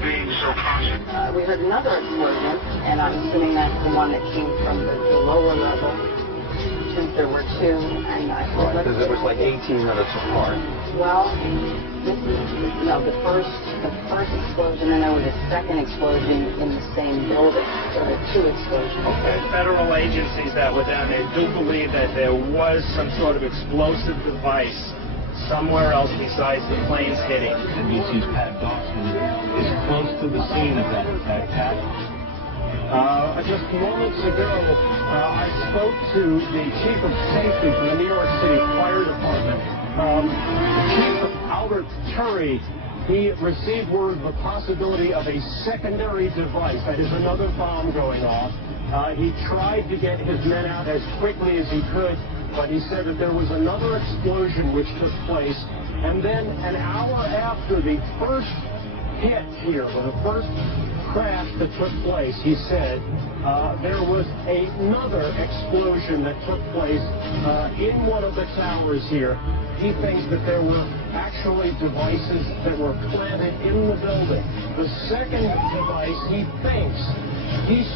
being so cautious? We heard another explosion, and I'm assuming that's the one that came from the lower level, since there were two, and I thought... Because it was like 18 minutes apart. Well, this is, the first explosion, and there was a second explosion in the same building, so there were two explosions. Okay. Federal agencies that were down there do believe that there was some sort of explosive device somewhere else besides the planes hitting. NBC's Pat Dawson is close to the scene of that attack. Pat? Just moments ago, I spoke to the chief of safety from the New York City Fire Department, Chief Albert Turry. He received word of the possibility of a secondary device, that is another bomb going off. He tried to get his men out as quickly as he could, but he said that there was another explosion which took place, and then an hour after the first hit here, or the first crash that took place, he said, there was another explosion that took place in one of the towers here. He thinks that there were actually devices that were planted in the building. The second device, he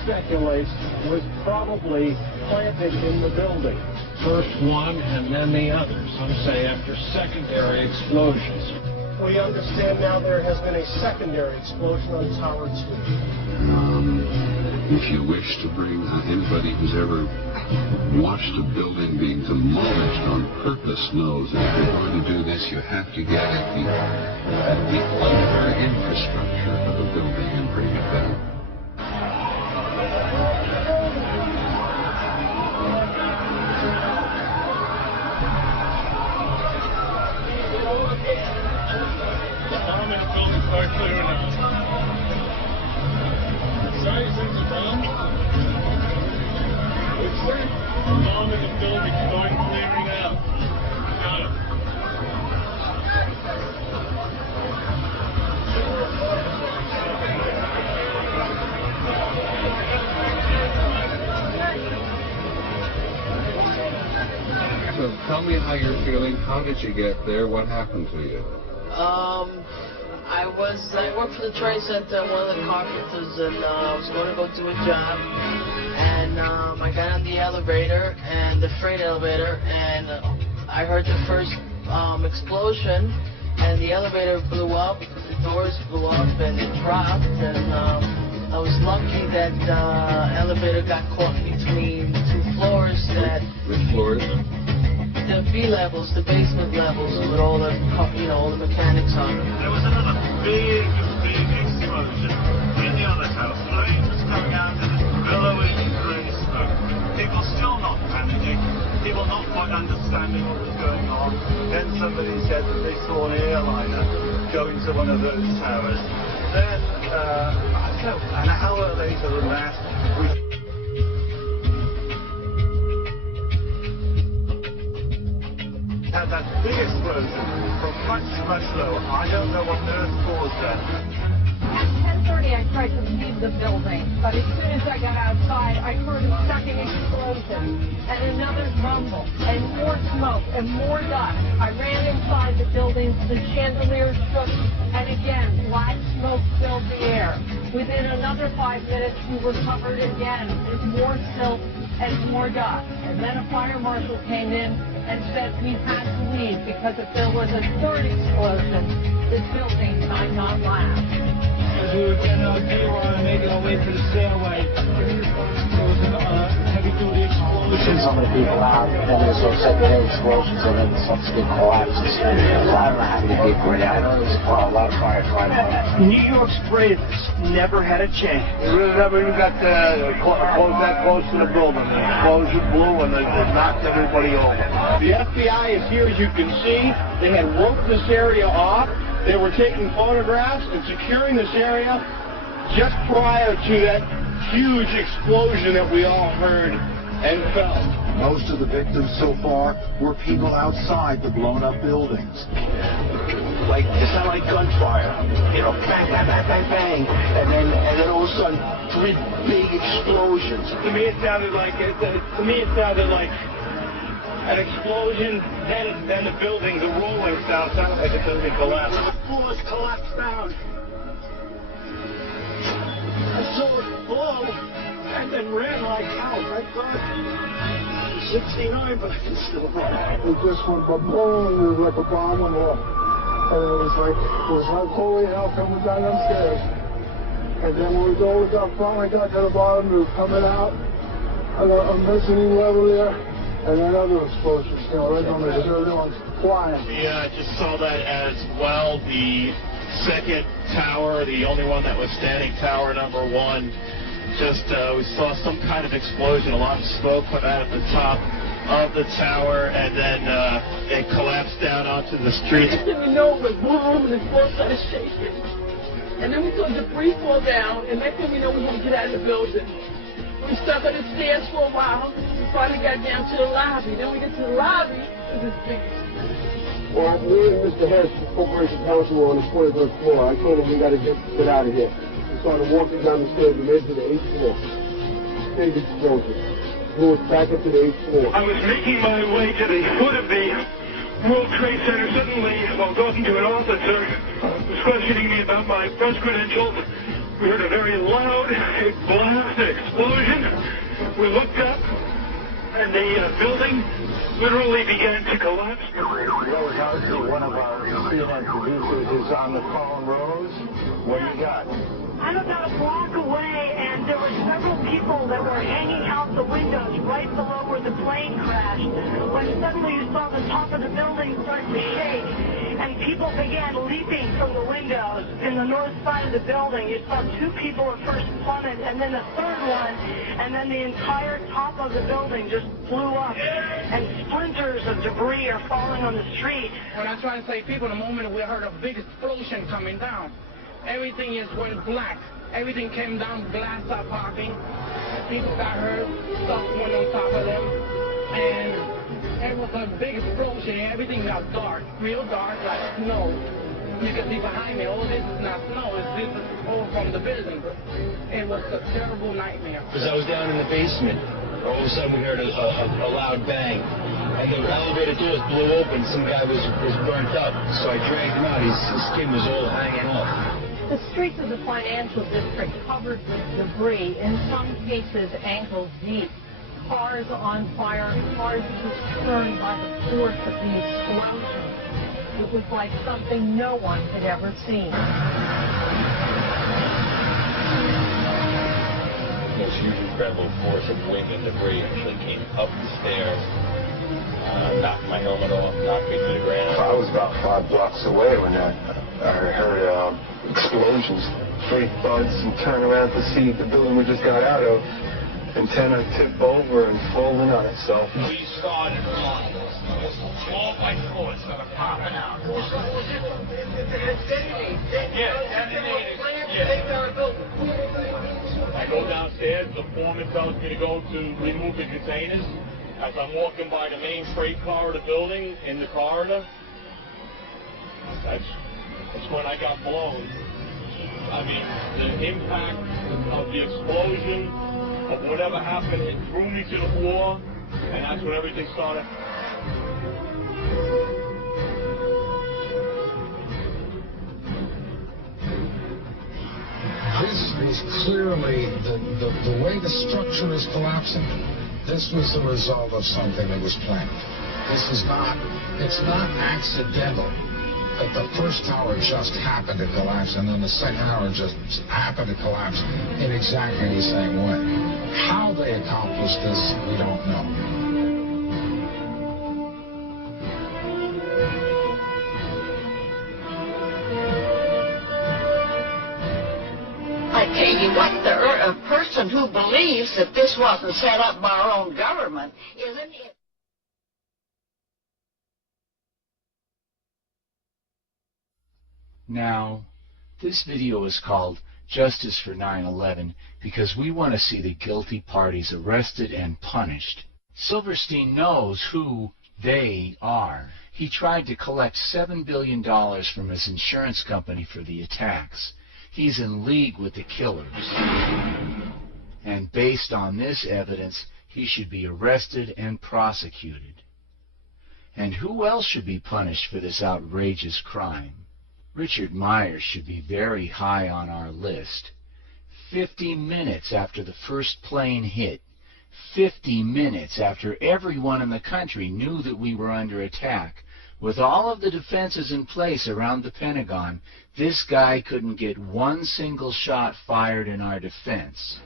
speculates, was probably planted in the building. First one and then the other, some say after secondary explosions. We understand now there has been a secondary explosion on Tower 2. If you wish to bring anybody who's ever watched a building being demolished on purpose knows that if you're going to do this, you have to get at the under infrastructure of the building and bring it down. Sorry, is the bomb? It's right. The bomb in the building, going clearing out. Got it. So tell me how you're feeling. How did you get there? What happened to you? I worked for the Trade Center, one of the carpenters, and I was going to go do a job, and I got on the elevator, and the freight elevator, and I heard the first explosion, and the elevator blew up, the doors blew up, and it dropped, and I was lucky that the elevator got caught between two floors that... Which floors? The B levels, the basement levels, with all the, all the mechanics on them. There was another big explosion in the other house. Flames was coming out of this billowing grey smoke. People still not panicking. People not quite understanding what was going on. Then somebody said that they saw an airliner go into one of those towers. Then, an hour later than that, we had that big explosion from much, much lower. I don't know what on earth caused that. At 10:30, I tried to leave the building, but as soon as I got outside, I heard a second explosion and another rumble and more smoke and more dust. I ran inside the building, the chandelier shook, and again, black smoke filled the air. Within another 5 minutes, we were covered again with more silt and more dust. And then a fire marshal came in and said we had to leave because if there was a third explosion, this building might not last. As we were getting out here, we were making our way to the stairway. There was a heavy-duty explosion. So many people out, and then there's those secondary explosions, and then subsequent collapses. So I don't know how many people were there. I know there's a lot of firefighters. New York's bravest never had a chance. They really never even got that close to the building. The explosion blew and it knocked everybody over. The FBI is here, as you can see. They had roped this area off. They were taking photographs and securing this area just prior to that huge explosion that we all heard and felt. Most of the victims so far were people outside the blown-up buildings. Like, it sounded like gunfire. Bang, bang, bang, bang, bang. And then all of a sudden, three big explosions. To me, it sounded like an explosion, then the rolling sound sounded like the building collapsed. The floors collapsed down. and ran like hell. Thank God. 69, but I can still run. It just went boom, it was like a bomb went off. And it was like holy hell coming down them stairs. And then when we go up front, I got to the bottom, we were coming out. And a mezzanine level there, and another explosion, right on the everyone's flying. Yeah, I just saw that as well. The second tower, the only one that was standing, tower number 1, just we saw some kind of explosion. A lot of smoke went out at the top of the tower, and then it collapsed down onto the street. Next thing we know, it was boom, and the floor started shaking. And then we saw debris fall down, and next thing we know, we had to get out of the building. We stuck on the stairs for a while. We finally got down to the lobby. Then we get to the lobby, it was big. Well, me and Mr. Hess, the corporation counsel, were on the 23rd floor. I told him we got to get out of here. We started walking down the stairs. We made it to the 8th floor. Big explosion. Blew us back up to the 8th floor. I was making my way to the foot of the World Trade Center. Suddenly, while talking to an officer who was questioning me about my press credentials, we heard a very loud blast, an explosion. We looked up, and the building literally began to collapse. Rose Housley, one of our CNN producers, is on the phone. Rose, what do you got? I'm about a block away, and there were several people that were hanging out the windows right below where the plane crashed, when suddenly you saw the top of the building start to shake, and people began leaping from the windows in the north side of the building. You saw 2 people at first plummet, and then a third one, and then the entire top of the building just blew up, and splinters of debris are falling on the street. When I try to save people, the moment we heard a big explosion coming down, everything went black. Everything came down, glass started popping. People got hurt, stuff went on top of them, and it was a big explosion. Everything got dark, real dark, like snow. You can see behind me, oh, this is not snow, this is all from the building. It was a terrible nightmare. As I was down in the basement, all of a sudden we heard a loud bang, and the elevator doors blew open. Some guy was burnt up, so I dragged him out. His skin was all hanging off. The streets of the financial district covered with debris, in some cases ankle deep. Cars on fire, cars just burned by the force of the explosion. It was like something no one had ever seen. This huge, incredible force of wind and debris actually came up the stairs, knocked my helmet off, knocked me to the ground. I was about 5 blocks away when I heard explosions, 3 thuds, and turned around to see the building we just got out of. Antenna tipped over and fold in on itself. We started on floor by floor, it started popping out. I go downstairs, the foreman tells me to go to remove the containers. As I'm walking by the main freight car of the building, in the corridor, that's when I got blown. I mean, the impact of the explosion, of whatever happened, it threw me to the floor, and that's when everything started. This is clearly the way the structure is collapsing. This was the result of something that was planned. It's not accidental that the first tower just happened to collapse and then the second tower just happened to collapse in exactly the same way. How they accomplished this, we don't know. I tell you what, a person who believes that this wasn't set up by our own government, isn't it? Now, this video is called Justice for 9/11 because we want to see the guilty parties arrested and punished. Silverstein knows who they are. He tried to collect $7 billion from his insurance company for the attacks. He's in league with the killers. And based on this evidence, he should be arrested and prosecuted. And who else should be punished for this outrageous crime? Richard Myers should be very high on our list. 50 minutes after the first plane hit, 50 minutes after everyone in the country knew that we were under attack, with all of the defenses in place around the Pentagon, this guy couldn't get one single shot fired in our defense.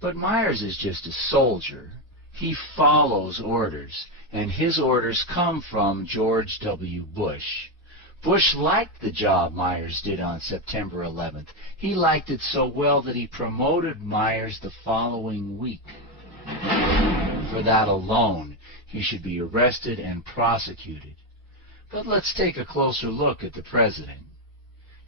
But Myers is just a soldier. He follows orders, and his orders come from George W. Bush. Bush liked the job Myers did on September 11th. He liked it so well that he promoted Myers the following week. For that alone, he should be arrested and prosecuted. But let's take a closer look at the president.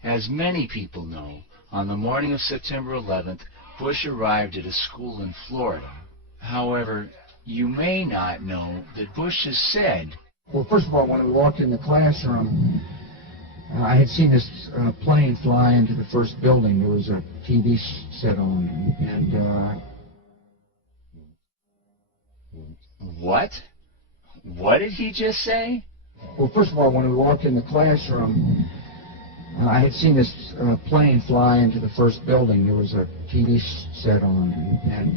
As many people know, on the morning of September 11th, Bush arrived at a school in Florida. However, you may not know that Bush has said, Well, first of all, when we walked in the classroom, I had seen this plane fly into the first building. There was a TV set on, and What? What did he just say? Well, first of all, when we walked in the classroom, I had seen this plane fly into the first building. There was a TV set on, and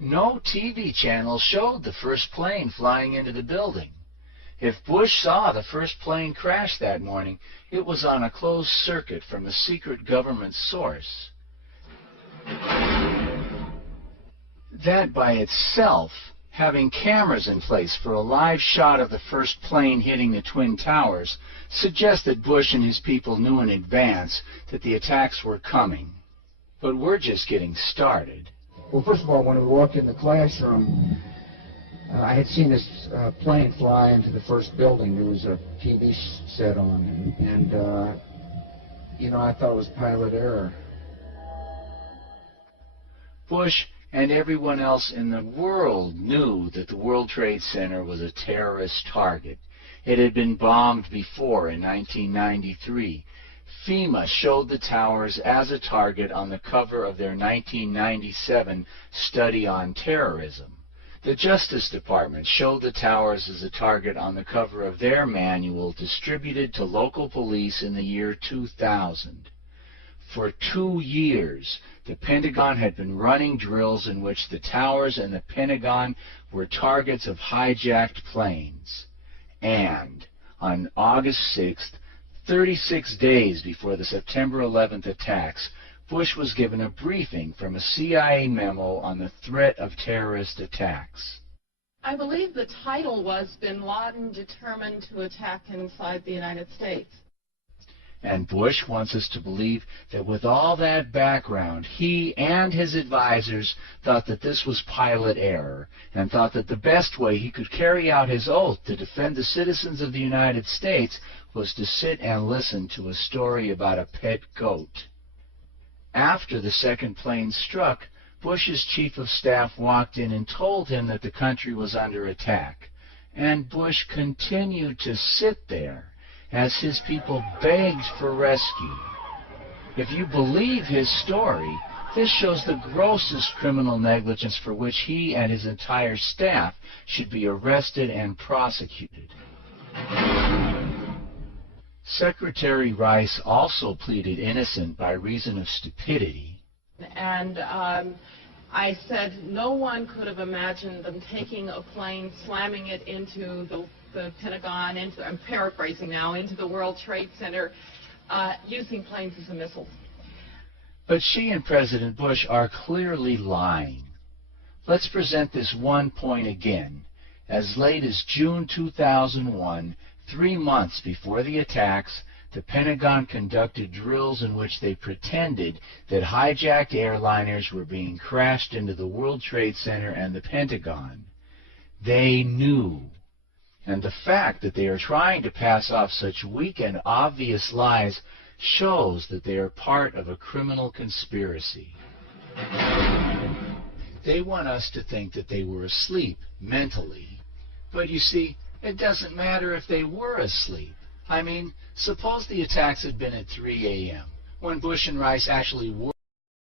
No TV channel showed the first plane flying into the building. If Bush saw the first plane crash that morning, it was on a closed circuit from a secret government source. That by itself, having cameras in place for a live shot of the first plane hitting the Twin Towers, suggests that Bush and his people knew in advance that the attacks were coming. But we're just getting started. Well, first of all, when we walked in the classroom, I had seen this plane fly into the first building. There was a TV set on, and I thought it was pilot error. Bush and everyone else in the world knew that the World Trade Center was a terrorist target. It had been bombed before in 1993. FEMA showed the towers as a target on the cover of their 1997 study on terrorism. The Justice Department showed the towers as a target on the cover of their manual distributed to local police in the year 2000. For 2 years, the Pentagon had been running drills in which the towers and the Pentagon were targets of hijacked planes. And on August 6th, 36 days before the September 11th attacks, Bush was given a briefing from a CIA memo on the threat of terrorist attacks. I believe the title was Bin Laden Determined to Attack Inside the United States. And Bush wants us to believe that with all that background, he and his advisors thought that this was pilot error, and thought that the best way he could carry out his oath to defend the citizens of the United States was to sit and listen to a story about a pet goat. After the second plane struck, Bush's chief of staff walked in and told him that the country was under attack. And Bush continued to sit there as his people begged for rescue. If you believe his story, this shows the grossest criminal negligence for which he and his entire staff should be arrested and prosecuted. Secretary Rice also pleaded innocent by reason of stupidity. And I said no one could have imagined them taking a plane, slamming it into the Pentagon, I'm paraphrasing now, into the World Trade Center, using planes as a missile. But she and President Bush are clearly lying. Let's present this one point again. As late as June 2001, 3 months before the attacks, the Pentagon conducted drills in which they pretended that hijacked airliners were being crashed into the World Trade Center and the Pentagon. They knew. And the fact that they are trying to pass off such weak and obvious lies shows that they are part of a criminal conspiracy. They want us to think that they were asleep mentally. But you see, it doesn't matter if they were asleep. I mean, suppose the attacks had been at 3 a.m., when Bush and Rice actually were